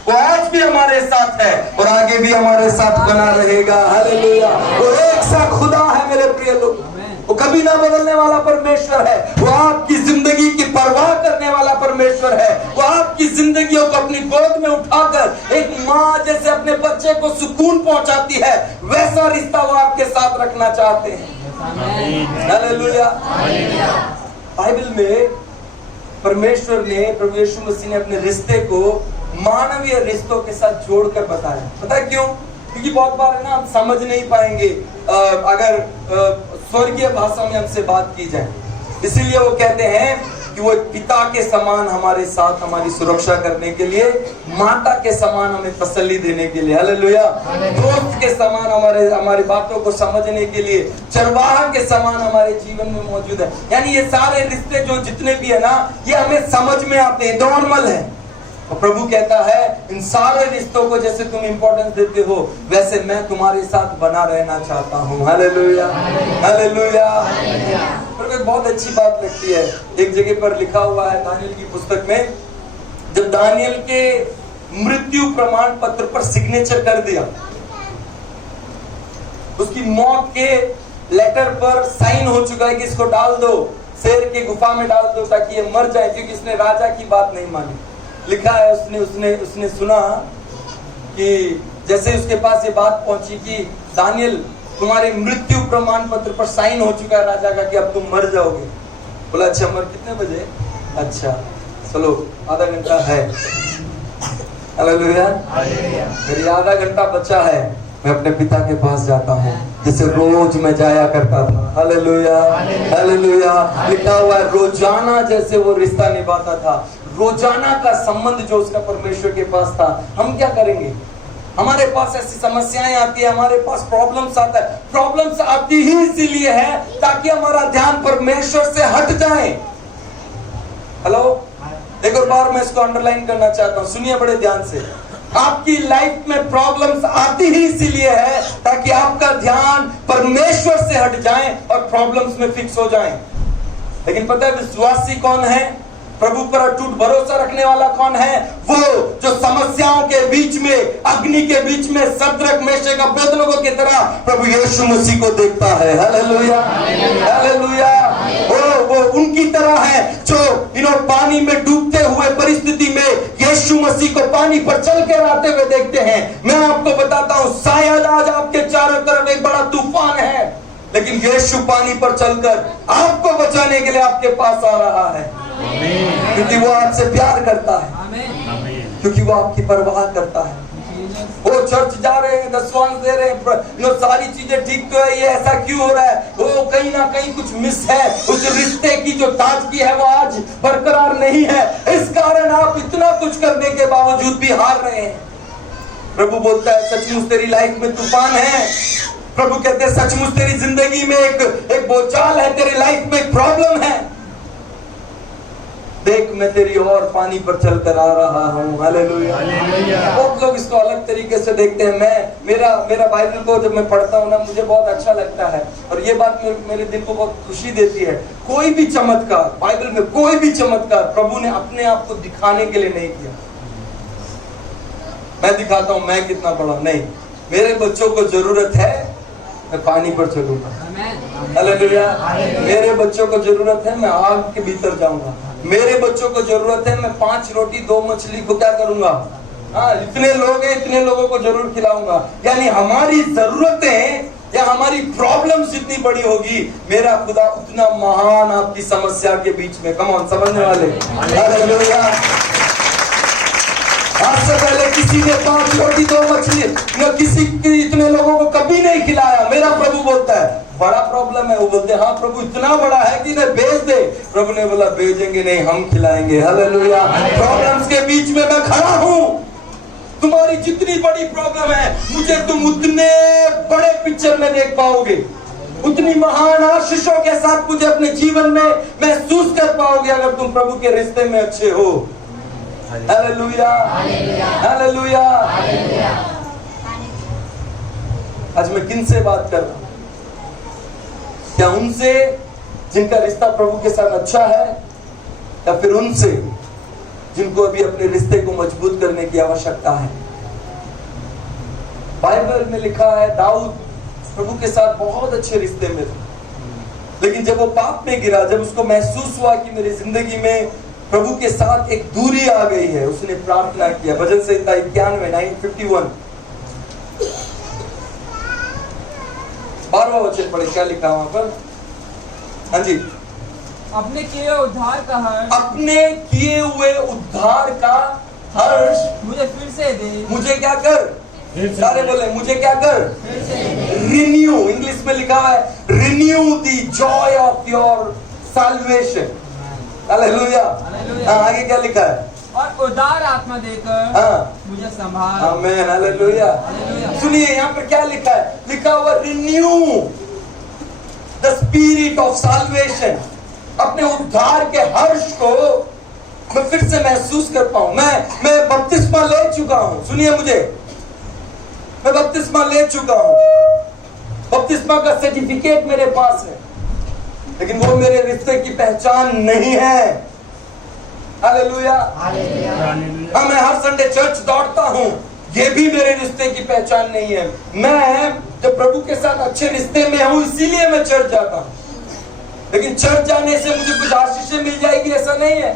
वो आज भी हमारे साथ है और आगे भी हमारे साथ बना रहेगा। हालेलुया। वो एक सा खुदा है मेरे प्रिय लोग, वो कभी ना बदलने वाला परमेश्वर है। वो आपकी जिंदगी की परवाह करने वाला परमेश्वर है। वो आपकी जिंदगियों को अपनी गोद में उठाकर एक माँ जैसे अपने बच्चे को सुकून पहुंचाती है, वैसा रिश्ता वो आपके साथ रखना चाहते हैं। हालेलुया। बाइबल में परमेश्वर ने, प्रभु यीशु मसीह ने अपने रिश्ते को मानवीय रिश्तों के साथ जोड़कर बताया। पता है क्यों? क्योंकि बहुत बार है ना, हम समझ नहीं पाएंगे अगर स्वर्गीय भाषा में हमसे बात की जाए। इसीलिए वो कहते हैं कि वो पिता के समान हमारे साथ हमारी सुरक्षा करने के लिए, माता के समान हमें तसल्ली देने के लिए, हालेलुया, दोस्त के समान हमारी बातों को समझने के लिए, चरवाहा के समान हमारे जीवन में मौजूद है। यानी ये सारे रिश्ते जो जितने भी है ना, ये हमें समझ में आते हैं, नॉर्मल है। और प्रभु कहता है इन सारे रिश्तों को जैसे तुम इंपॉर्टेंस देते हो, वैसे मैं तुम्हारे साथ बना रहना चाहता हूँ। Hallelujah, hallelujah. एक बहुत अच्छी बात लगती है, एक जगह पर लिखा हुआ है दानियल की पुस्तक में, जब दानियल के मृत्यु प्रमाण पत्र पर सिग्नेचर कर दिया, उसकी मौत के लेटर पर साइन हो चुका है कि इसको डाल दो, शेर के गुफा में डाल दो ताकि ये मर जाए, क्योंकि इसने राजा की बात नहीं मानी। लिखा है उसने सुना कि जैसे उसके पास ये बात पहुंची कि दानियल तुम्हारे मृत्यु प्रमाण पत्र पर साइन हो चुका है राजा का कि अब तुम मर जाओगे। बोला अच्छा, मर कितने बजे? अच्छा चलो आधा घंटा है। हालेलुया। मेरी आधा घंटा बचा है, मैं अपने पिता के पास जाता हूँ जैसे रोज मैं जाया करता था। Hallelujah, hallelujah. लिखा हुआ है रोजाना जैसे वो रिश्ता निभाता था, रोजाना का संबंध जो उसका परमेश्वर के पास था। हम क्या करेंगे? हमारे पास ऐसी समस्याएं आती है, हमारे पास प्रॉब्लम्स आता है। प्रॉब्लम्स आती ही इसीलिए है ताकि हमारा ध्यान परमेश्वर से हट जाए। हेलो, एक और बार मैं इसको अंडरलाइन करना चाहता हूँ, सुनिए बड़े ध्यान से। आपकी लाइफ में प्रॉब्लम्स आती ही इसीलिए है ताकि आपका ध्यान परमेश्वर से हट जाए और प्रॉब्लम्स में फिक्स हो जाए। लेकिन पता है विश्वासी कौन है? प्रभु पर अटूट भरोसा रखने वाला कौन है? वो जो समस्याओं के बीच में, अग्नि के बीच में सद्रक मेशक अबेदनगो की तरह प्रभु यीशु मसीह को देखता है। Hallelujah, hallelujah. वो उनकी तरह है जो पानी में डूबते हुए परिस्थिति में यीशु मसीह को पानी पर चल कर आते हुए देखते हैं। मैं आपको बताता हूं, शायद आज आपके चारों तरफ एक बड़ा तूफान है, लेकिन यीशु पानी पर चलकर आपको बचाने के लिए आपके पास आ रहा है, क्योंकि वो आपसे प्यार करता है, क्योंकि वो आपकी परवाह करता है। वो चर्च जा रहे हैं, दसवांश दे रहे हैं, सारी चीजें ठीक तो है, ये ऐसा क्यों हो रहा है? वो कहीं ना कहीं कुछ मिस है। उस रिश्ते की जो ताजगी है वो आज बरकरार नहीं है। इस कारण आप इतना कुछ करने के बावजूद भी हार रहे हैं। प्रभु बोलता है सचमुच तेरी लाइफ में तूफान है। प्रभु कहते हैं सचमुच तेरी जिंदगी में एक बोलचाल है, तेरी लाइफ में एक प्रॉब्लम है। देख मैं तेरी और पानी पर चलकर आ रहा हूँ। हालेलुया। बहुत लोग इसको अलग तरीके से देखते हैं। मेरा बाइबल को जब मैं पढ़ता हूँ ना, मुझे बहुत अच्छा लगता है और ये बात मेरे दिल को बहुत खुशी देती है। कोई भी चमत्कार बाइबल में, कोई भी चमत्कार प्रभु ने अपने आप को दिखाने के लिए नहीं किया। मैं दिखाता हूँ मैं कितना बड़ा, नहीं। मेरे बच्चों को जरूरत है, मैं पानी पर चलूंगा। हालेलुया। मेरे बच्चों को जरूरत है, मैं आग के भीतर जाऊंगा। मेरे बच्चों को जरूरत है, मैं 5 रोटी 2 मछली को क्या करूंगा? हाँ, इतने लोग हैं, इतने लोगों को जरूर खिलाऊंगा। यानी हमारी जरूरतें या हमारी प्रॉब्लम्स जितनी बड़ी होगी, मेरा खुदा उतना महान आपकी समस्या के बीच में। कम ऑन, समझने वाले? हालेलुया। आज से पहले किसी ने 5 रोटी 2 मछली किसी इतने लोगों को कभी नहीं खिलाया। मेरा प्रभु बोलता है बड़ा प्रॉब्लम है। वो बोलते हैं हाँ प्रभु इतना बड़ा है कि इन्हें भेज दे। प्रभु ने बोला भेजेंगे नहीं, हम खिलाएंगे। हालेलुया। प्रॉब्लम्स के बीच में मैं खड़ा हूँ। तुम्हारी जितनी बड़ी प्रॉब्लम है, मुझे तुम उतने बड़े पिक्चर में देख पाओगे, उतनी महान आशीषों के साथ मुझे अपने जीवन में महसूस कर पाओगे अगर तुम प्रभु के रिश्ते में अच्छे हो। Hallelujah, hallelujah. आज मैं किन से बात कर रहा हूं? क्या उनसे जिनका रिश्ता प्रभु के साथ अच्छा है, या फिर उनसे जिनको अभी अपने रिश्ते को मजबूत करने की आवश्यकता है? बाइबल में लिखा है दाऊद प्रभु के साथ बहुत अच्छे रिश्ते में था, लेकिन जब वो पाप में गिरा, जब उसको महसूस हुआ कि मेरी जिंदगी में प्रभु के साथ एक दूरी आ गई है, उसने प्रार्थना किया। भजन संहिता 91 951 12वां वचन पढ़े, क्या लिखा वहां पर? हाँ जी। अपने किए हुए उद्धार का हर्ष, अपने किए हुए उद्धार का हर्ष मुझे फिर से दे। मुझे क्या कर? सारे बोले, मुझे क्या कर? रिन्यू। इंग्लिश में लिखा है renew the Joy of your salvation. Hallelujah. हाँ, आगे क्या लिखा है? और उदार आत्मा देकर मुझे संभाल। आमीन, हालेलुया। सुनिए यहाँ पर क्या लिखा है? लिखा हुआ renew the spirit of salvation. अपने उद्धार के हर्ष को मैं फिर से महसूस कर पाऊं। मैं बपतिस्मा ले चुका हूं। सुनिए मुझे, मैं बपतिस्मा ले चुका हूं। बपतिस्मा का सर्टिफिकेट मेरे पास है, लेकिन वो मेरे रिश्ते की पहचान नहीं है। हालेलुया। हाँ, मैं हर संडे चर्च दौड़ता हूँ, ये भी मेरे रिश्ते की पहचान नहीं है। मैं जब प्रभु के साथ अच्छे रिश्ते में हूँ इसीलिए मैं चर्च जाता हूँ, लेकिन चर्च जाने से मुझे कुछ आशीषें मिल जाएगी ऐसा नहीं है।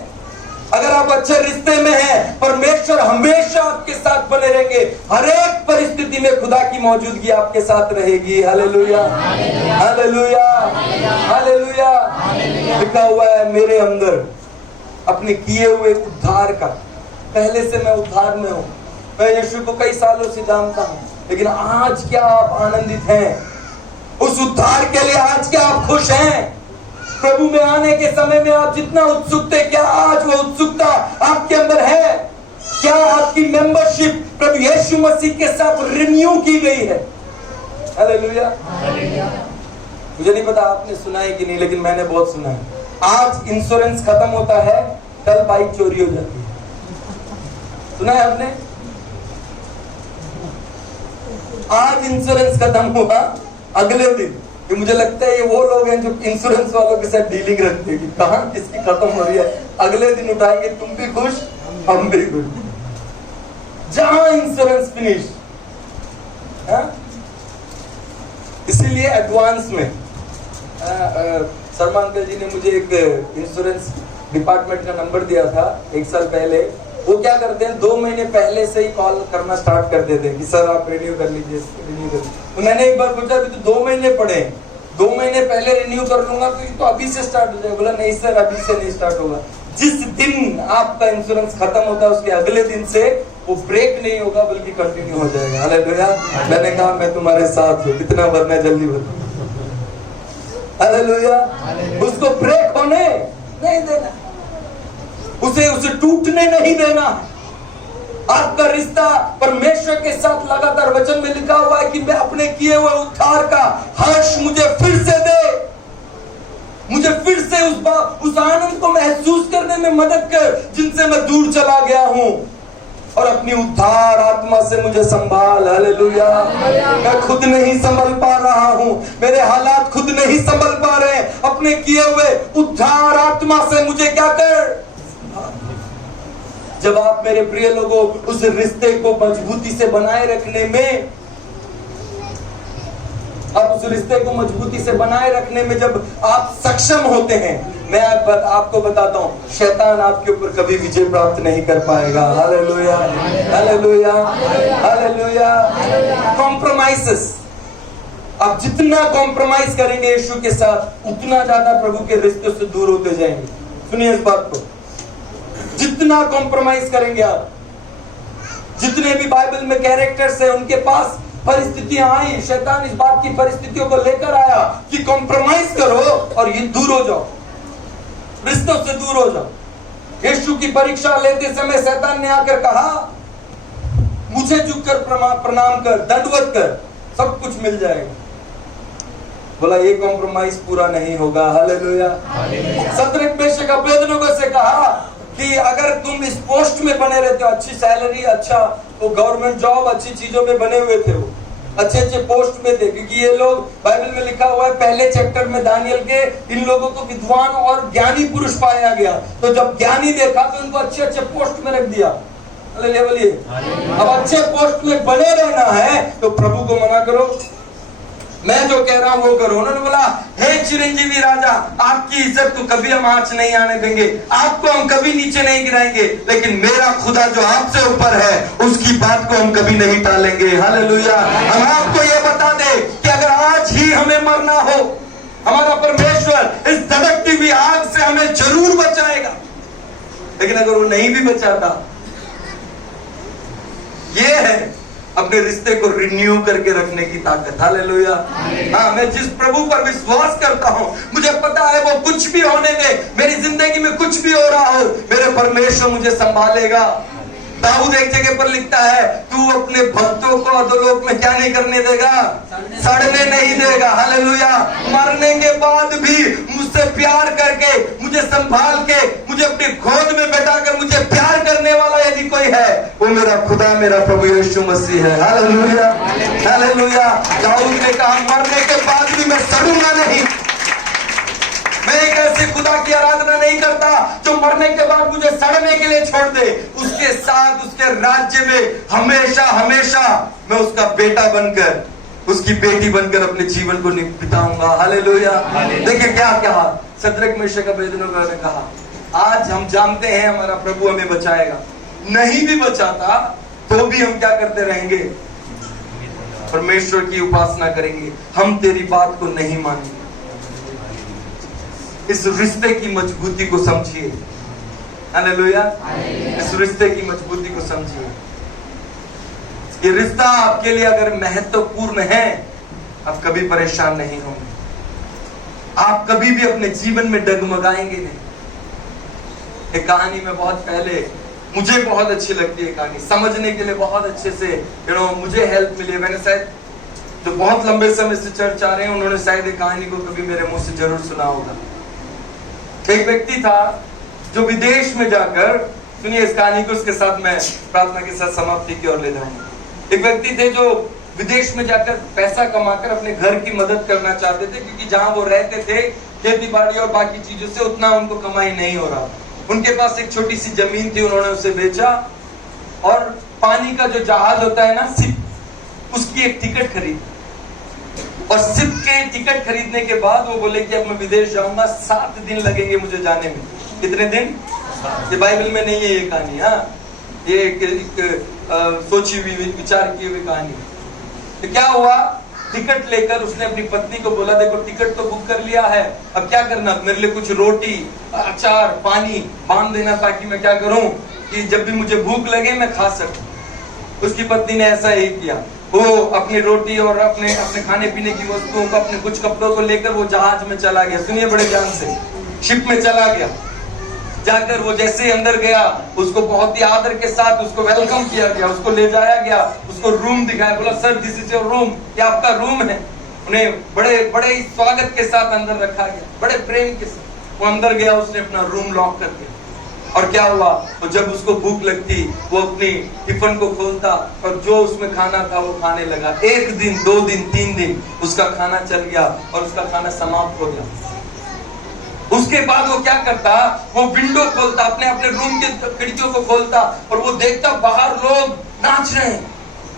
अगर आप अच्छे रिश्ते में हैं, परमेश्वर हमेशा आपके साथ बने रहेंगे। हर एक परिस्थिति में खुदा की मौजूदगी आपके साथ रहेगी। Hallelujah, hallelujah, hallelujah. लिखा हुआ है मेरे अंदर अपने किए हुए उद्धार का। पहले से मैं उद्धार में हूँ। मैं यीशु को कई सालों से जानता हूँ, लेकिन आज क्या आप आनंदित हैं उस उद्धार के लिए? आज क्या आप खुश हैं? प्रभु में आने के समय में आप जितना उत्सुक थे, क्या आज वो उत्सुकता आपके अंदर है? क्या आपकी मेंबरशिप प्रभु यीशु मसीह के साथ रिन्यू की गई है? हालेलुया। मुझे नहीं पता आपने सुना है कि नहीं, लेकिन मैंने बहुत सुना है। आज इंश्योरेंस खत्म होता है, कल बाइक चोरी हो जाती है। सुना है आपने? आज इंश्योरेंस खत्म हुआ, अगले दिन मुझे लगता है ये वो लोग हैं जो इंश्योरेंस वालों के साथ डीलिंग रखते हैं कि कहां किसकी खत्म हो रही है, अगले दिन उठाएंगे, तुम भी खुश हम भी खुश। जहां इंश्योरेंस फिनिश। इसीलिए एडवांस में शर्मा अंकल जी ने मुझे एक इंश्योरेंस डिपार्टमेंट का नंबर दिया था 1 साल पहले। वो क्या करते हैं, 2 महीने पहले से ही कॉल करना स्टार्ट कर देते हैं कि सर आप रिन्यू कर लीजिए, रिन्यू कर लीजिए। तो मैंने एक बार पूछा अभी तो 2 महीने पड़े, 2 महीने पहले रिन्यू कर लूंगा तो अभी से स्टार्ट हो जाएगा। बोला नहीं सर, अभी से नहीं स्टार्ट होगा। जिस दिन आपका इंश्योरेंस खत्म होता है उसके अगले दिन से वो ब्रेक नहीं होगा बल्कि कंटिन्यू हो जाएगा। हालेलुया। मैंने कहा मैं तुम्हारे साथ हूँ, कितना भरना जल्दी भर। हालेलुया। उसको ब्रेक होने नहीं देना, उसे टूटने नहीं देना। आपका रिश्ता परमेश्वर के साथ लगातार, वचन में लिखा हुआ है कि मैं अपने किए हुए उद्धार का हर्ष मुझे फिर से दे, मुझे फिर से उस आनंद को महसूस करने में मदद कर जिनसे मैं दूर चला गया हूं, और अपनी उद्धार आत्मा से मुझे संभाल। हालेलुया। मैं खुद नहीं संभल पा रहा हूं, मेरे हालात खुद नहीं संभल पा रहे, अपने किए हुए उद्धार आत्मा से मुझे क्या कर। जब आप मेरे प्रिय लोगों उस रिश्ते को मजबूती से बनाए रखने में, अब उस रिश्ते को मजबूती से बनाए रखने में जब आप सक्षम होते हैं, मैं आपको बताता हूं, शैतान आपके ऊपर कभी विजय प्राप्त नहीं कर पाएगा। Hallelujah, hallelujah, hallelujah. कॉम्प्रोमाइजेस, आप जितना कॉम्प्रोमाइज करेंगे यीशु के साथ, उतना ज्यादा प्रभु के रिश्ते से दूर होते जाएंगे। सुनिए इस बात को, जितना कॉम्प्रोमाइज करेंगे आप, जितने भी बाइबल में कैरेक्टर्स हैं उनके पास परिस्थितियां आई, शैतान इस बात की परिस्थितियों को लेकर आया कि कॉम्प्रोमाइज करो और ये दूर हो जाओ, रिश्तों से दूर हो जाओ। यीशु की परीक्षा लेते समय शैतान ने आकर कहा मुझे झुककर प्रणाम कर, दंडवत कर, सब कुछ मिल जाएगा। बोला ये कॉम्प्रोमाइज पूरा नहीं होगा। हालेलुया। शद्रक मेशक अबेदनगो से कहा कि अगर तुम इस पोस्ट में बने रहते हो, अच्छी सैलरी, अच्छा वो गवर्नमेंट जॉब, अच्छी चीजों में बने हुए थे, वो अच्छे अच्छे पोस्ट में थे, क्योंकि ये लोग बाइबल में लिखा हुआ है पहले चैप्टर में दानियल के, इन लोगों को विद्वान और ज्ञानी पुरुष पाया गया। तो जब ज्ञानी देखा तो उनको अच्छे अच्छे पोस्ट में रख दिया। बोलिए, अब अच्छे पोस्ट में बने रहना है तो प्रभु को मना करो, मैं जो कह रहा हूं वो करो। उन्होंने बोला, हे चिरंजीवी राजा, आपकी इज्जत तो कभी हम आंच नहीं आने देंगे, आपको हम कभी नीचे नहीं गिराएंगे, लेकिन मेरा खुदा जो आपसे ऊपर है उसकी बात को हम कभी नहीं टालेंगे। हालेलुया। हम आपको ये बता दे कि अगर आज ही हमें मरना हो, हमारा परमेश्वर इस धड़कती हुई आग से हमें जरूर बचाएगा, लेकिन अगर वो नहीं भी बचाता, ये है अपने रिश्ते को रिन्यू करके रखने की ताकत। हालेलुया। हाँ, मैं जिस प्रभु पर विश्वास करता हूँ, मुझे पता है वो कुछ भी होने दे, मेरी जिंदगी में कुछ भी हो रहा हो, मेरे परमेश्वर मुझे संभालेगा। दाऊद एक जगह पर लिखता है, तू अपने भक्तों को अधोलोक में क्या नहीं करने देगा, सड़ने नहीं देगा। हालेलुया। मरने के बाद भी मुझसे प्यार करके, मुझे संभाल के, मुझे अपनी गोद में बैठाकर मुझे प्यार करने वाला यदि कोई है, वो मेरा खुदा, मेरा प्रभु यीशु मसीह है। Hallelujah, hallelujah. दाऊद ने कहा, मरने के बाद भी मैं सड़ूंगा नहीं। मैं एक ऐसे खुदा की आराधना नहीं करता जो मरने के बाद मुझे सड़ने के लिए छोड़ दे। उसके साथ, उसके राज्य में हमेशा हमेशा मैं उसका बेटा बनकर, उसकी बेटी बनकर अपने जीवन को बिताऊंगा। हालेलुया। देखिए क्या कहा शद्रक मेशक अबेदनगो ने कहा, आज हम जानते हैं हमारा प्रभु हमें बचाएगा, नहीं भी बचाता तो भी हम क्या करते रहेंगे, परमेश्वर की उपासना करेंगे, हम तेरी बात को नहीं मानेंगे। इस रिश्ते की मजबूती को समझिए। हालेलुया। इस रिश्ते की मजबूती को समझिए। ये रिश्ता आपके लिए अगर महत्वपूर्ण है, आप कभी परेशान नहीं होंगे, आप कभी भी अपने जीवन में डगमगाएंगे नहीं। एक कहानी में बहुत पहले, मुझे बहुत अच्छी लगती है कहानी, समझने के लिए बहुत अच्छे से मुझे हेल्प मिली है। मैंने शायद जो बहुत लंबे समय से चर्च आ रहे हैं, उन्होंने शायद एक कहानी को कभी मेरे मुंह से जरूर सुना होगा। एक व्यक्ति था जो विदेश में जाकर, सुनिए इस कहानी को, उसके साथ मैं प्रार्थना के साथ समाप्ति की ओर ले जाऊंगा। एक व्यक्ति थे जो विदेश में जाकर पैसा कमाकर अपने घर की मदद करना चाहते थे, क्योंकि जहां वो रहते थे खेती बाड़ी और बाकी चीजों से उतना उनको कमाई नहीं हो रहा। उनके पास एक छोटी सी जमीन थी, उन्होंने उसे बेचा और पानी का जो जहाज होता है ना, शिप, उसकी एक टिकट खरीदी। और शिप के टिकट खरीदने के बाद वो बोले कि अब मैं विदेश जाऊंगा, 7 दिन लगेंगे मुझे जाने में। कितने दिन? ये बाइबल में नहीं है ये कहानी, हाँ, ये एक सोची हुई, विचार की हुई कहानी। तो क्या हुआ, टिकट लेकर उसने अपनी पत्नी को बोला, देखो टिकट तो बुक कर लिया है, अब क्या करना, मेरे लिए कुछ रोटी, अचार, पानी बांध देना, ताकि मैं क्या करूं कि जब भी मुझे भूख लगे मैं खा सकूं। उसकी पत्नी ने ऐसा ही किया। वो अपनी रोटी और अपने खाने पीने की वस्तुओं को, अपने कुछ कपड़ों को लेकर वो जहाज में चला गया। सुनिए बड़े ध्यान से, शिप में चला गया। जाकर वो जैसे ही अंदर गया, उसको बहुत ही आदर के साथ उसको वेलकम किया गया, उसको ले जाया गया, उसको रूम दिखाया, बोला sir this is your room, ये आपका रूम है। उन्हें बड़े ही स्वागत के साथ अंदर रखा गया, बड़े प्रेम के साथ। वो अंदर गया, उसने अपना रूम लॉक कर दिया। और क्या हुआ, तो जब उसको भूख लगती, वो अपनी टिफिन को खोलता और जो उसमें खाना था वो खाने लगा। 1 दिन, 2 दिन, 3 दिन उसका खाना चल गया और उसका खाना समाप्त हो गया। उसके बाद वो क्या करता, वो विंडो खोलता, अपने रूम के खिड़कियों को खोलता और वो देखता बाहर लोग नाच रहे हैं,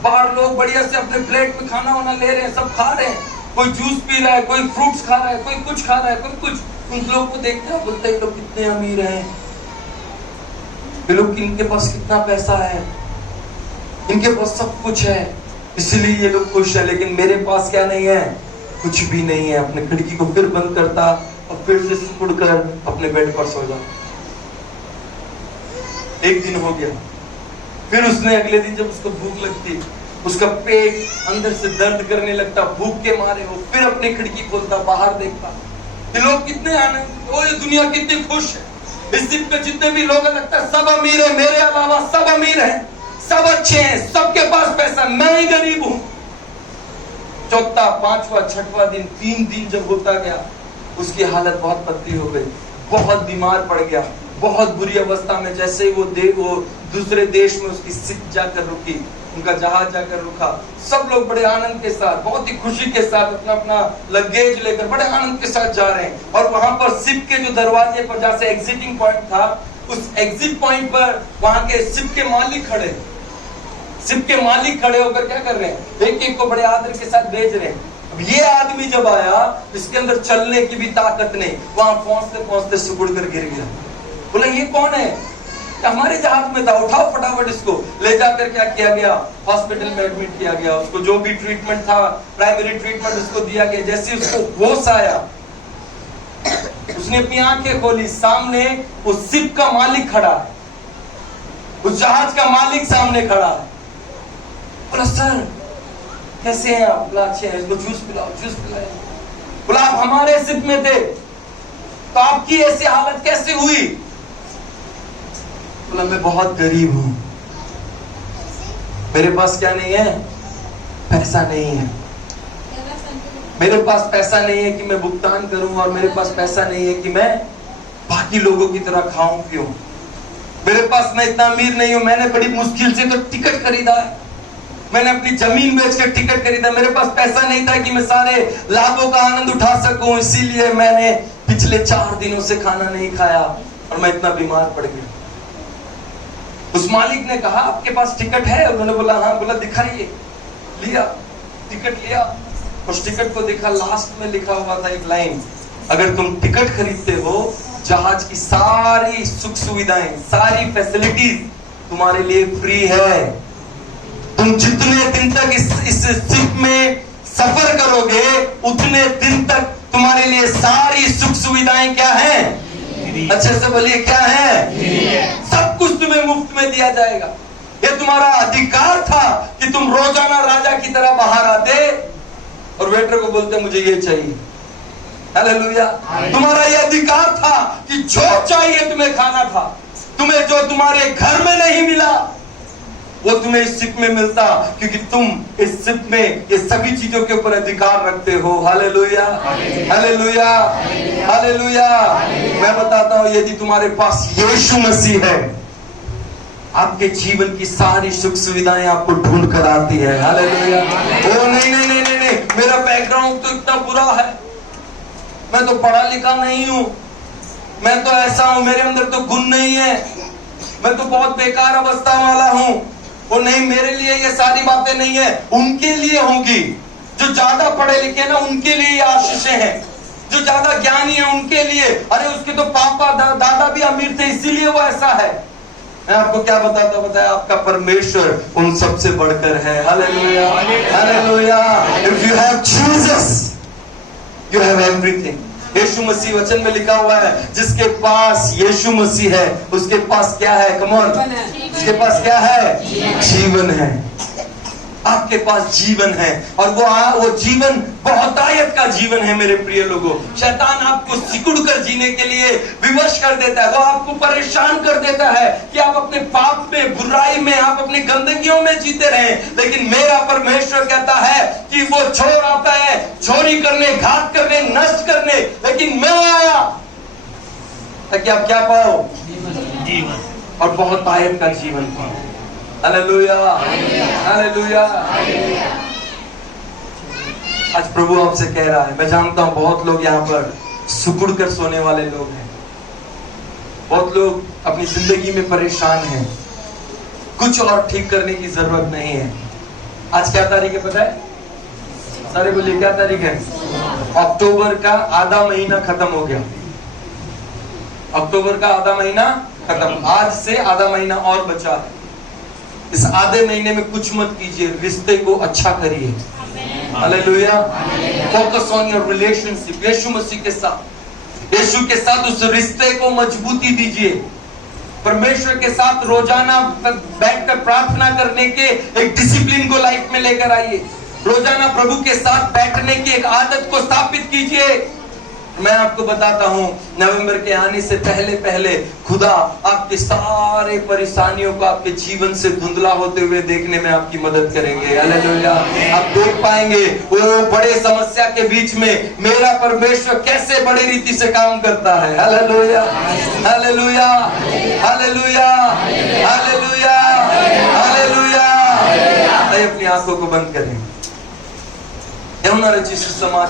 बाहर लोग बढ़िया से अपने प्लेट में खाना वाना ले रहे हैं, सब खा रहे हैं, कोई जूस पी रहा है, कोई फ्रूट्स खा रहा है, कोई कुछ खा रहा है, कोई कुछ। उन लोग को देखता है, बोलता है लोग कितने अमीर हैं, ये लोग, इनके पास कितना पैसा है, इनके पास सब कुछ है, इसलिए ये लोग खुश है, लेकिन मेरे पास क्या नहीं है, कुछ भी नहीं है। अपने खिड़की को फिर बंद करता और फिर से मुड़कर अपने बेड पर सो जाता। 1 दिन हो गया, फिर उसने अगले दिन जब उसको भूख लगती, उसका पेट अंदर से दर्द करने लगता, भूख के मारे वो फिर अपनी खिड़की खोलता, बाहर देखता, ये लोग कितने आनंद, ओ ये दुनिया कितनी खुश है, इस शिप पे जितने भी लोग लगता है सब अमीर है, मेरे अलावा सब अमीर हैं, सब अच्छे हैं, सबके पास पैसा, मैं ही गरीब हूं। 4था, 5वां, 6वां दिन, 3 दिन जब होता गया, उसकी हालत बहुत पतली हो गई, बहुत बीमार पड़ गया, बहुत बुरी अवस्था में, जैसे वो दूसरे देश में उसकी शिप जाकर रुकी, उनका जहाज जाकर रुका, सब लोग बड़े आनंद के साथ, बहुत ही खुशी के साथ अपना अपना लगेज लेकर बड़े आनंद के साथ जा रहे हैं। और वहां पर शिप के जो दरवाजे पर जहां से एग्जिटिंग पॉइंट था, उस एग्जिट पॉइंट पर वहां के शिप के मालिक खड़े, शिप के मालिक खड़े होकर क्या कर रहे हैं, एक एक को बड़े आदर के साथ भेज रहे हैं। अब ये आदमी जब आया, इसके अंदर चलने की भी ताकत नहीं, वहां पहुंचते पहुंचते सिकुड़ कर गिर गया। बोले ये कौन है? हमारे जहाज में था, उठाओ फटाफट इसको। ले जाकर क्या किया गया, हॉस्पिटल में एडमिट किया गया। उसको जो भी ट्रीटमेंट था, प्राइमरी ट्रीटमेंट उसको दिया गया। जैसे उसको होश आया, उसने अपनी आंखें खोली, सामने उस शिप का मालिक खड़ा है, उस जहाज का मालिक सामने खड़ा है। बोला सर कैसे हैं आप? बोला अच्छे हैं। इसको जूस पिलाओ, जूस पिलाओ। बोला आप हमारे शिप में थे तो आपकी ऐसी हालत कैसे हुई? बोला मैं बहुत गरीब हूं, मेरे पास क्या नहीं है, पैसा नहीं है। मेरे पास पैसा नहीं है कि मैं भुगतान करूं, और मेरे पास पैसा नहीं है कि मैं बाकी लोगों की तरह खाऊं पीऊं। मेरे पास, मैं इतना अमीर नहीं हूं, मैंने बड़ी मुश्किल से तो टिकट खरीदा है, मैंने अपनी जमीन बेचकर टिकट खरीदा। मेरे पास पैसा नहीं था कि मैं सारे लाभों का आनंद उठा सकूं, इसीलिए मैंने पिछले 4 दिनों से खाना नहीं खाया और मैं इतना बीमार पड़ गया। उस मालिक ने कहा आपके पास टिकट है? उन्होंने बोला हाँ। बोला दिखाइए। लिया, टिकट लिया, उस टिकट को देखा, लास्ट में लिखा हुआ था एक लाइन, अगर तुम टिकट खरीदते हो, जहाज की सारी सुख सुविधाएं, सारी फैसिलिटीज तुम्हारे लिए फ्री है। तुम जितने दिन तक इस शिप में सफर करोगे, उतने दिन तक तुम्हारे लिए सारी सुख सुविधाएं क्या हैं? अच्छे से बोलिए क्या है? सब कुछ तुम्हें मुफ्त में दिया जाएगा। ये तुम्हारा अधिकार था कि तुम रोजाना राजा की तरह बाहर आते और वेटर को बोलते मुझे ये चाहिए। हालेलुया। तुम्हारा ये अधिकार था कि जो चाहिए तुम्हें खाना था, तुम्हें जो तुम्हारे घर में नहीं मिला वो तुम्हें इस शिप में मिलता, क्योंकि तुम इस शिप में ये सभी चीजों के ऊपर अधिकार रखते हो। Hallelujah, hallelujah, hallelujah. मैं बताता हूं, यदि तुम्हारे पास यीशु मसीह है, आपके जीवन की सारी सुख सुविधाएं आपको ढूंढ कर आती है। हालेलुया। ओ नहीं नहीं नहीं नहीं नहीं, मेरा बैकग्राउंड तो इतना बुरा है, मैं तो पढ़ा लिखा नहीं हूं, मैं तो ऐसा हूं, मेरे अंदर तो गुण नहीं है, मैं तो बहुत बेकार अवस्था वाला हूं। वो नहीं, मेरे लिए ये सारी बातें नहीं है, उनके लिए होंगी जो ज्यादा पढ़े लिखे ना, उनके लिए ये आशीषें हैं। जो ज्यादा ज्ञानी है उनके लिए, अरे उसके तो पापा दादा भी अमीर थे इसीलिए वो ऐसा है। मैं आपको क्या बताया, आपका परमेश्वर उन सबसे बढ़कर है। Hallelujah, hallelujah. If you have Jesus, you have everything. Yeshu Masih वचन में लिखा हुआ है, जिसके पास यीशु मसीह है उसके पास क्या है? कम ऑन, उसके पास क्या है? जीवन है। आपके पास जीवन है, और वो जीवन बहुतायत का जीवन है। मेरे प्रिय लोगों, शैतान आपको सिकुड़ कर जीने के लिए विवश कर देता है, वो आपको परेशान कर देता है कि आप अपने पाप में, बुराई में, आप अपनी गंदगियों में जीते रहें। लेकिन मेरा परमेश्वर कहता है कि वो चोर आता है चोरी करने, घात करने, नष्ट करने, लेकिन मैं आया ताकि आप क्या पाओ? जीवन, और बहुतायत का जीवन पाओ। Hallelujah, hallelujah. आज प्रभु आपसे कह रहा है, मैं जानता हूं बहुत लोग यहाँ पर सिकुड़ कर सोने वाले लोग हैं, बहुत लोग अपनी जिंदगी में परेशान हैं, कुछ और ठीक करने की जरूरत नहीं है। आज क्या तारीख है पता है? सारे बोलिए क्या तारीख है? अक्टूबर का आधा महीना खत्म हो गया। अक्टूबर का आधा महीना खत्म, आज से आधा महीना और बचा है। इस आधे महीने में कुछ मत कीजिए, रिश्ते को अच्छा करिए। Hallelujah. Focus on your relationship Yeshu Masih के साथ। यीशु के साथ उस रिश्ते को मजबूती दीजिए। परमेश्वर के साथ रोजाना बैठकर प्रार्थना करने के एक डिसिप्लिन को लाइफ में लेकर आइए। रोजाना प्रभु के साथ बैठने की एक आदत को स्थापित कीजिए। मैं आपको बताता हूँ, नवंबर के आने से पहले पहले खुदा आपके सारे परेशानियों को आपके जीवन से धुंधला होते हुए देखने में आपकी मदद करेंगे। हालेलुया। आप देख पाएंगे वो बड़े समस्या के बीच में मेरा परमेश्वर कैसे बड़ी रीति से काम करता है। Hallelujah, hallelujah, hallelujah, hallelujah, hallelujah. अपनी आंखों को बंद करें। यमुना रचित समाचार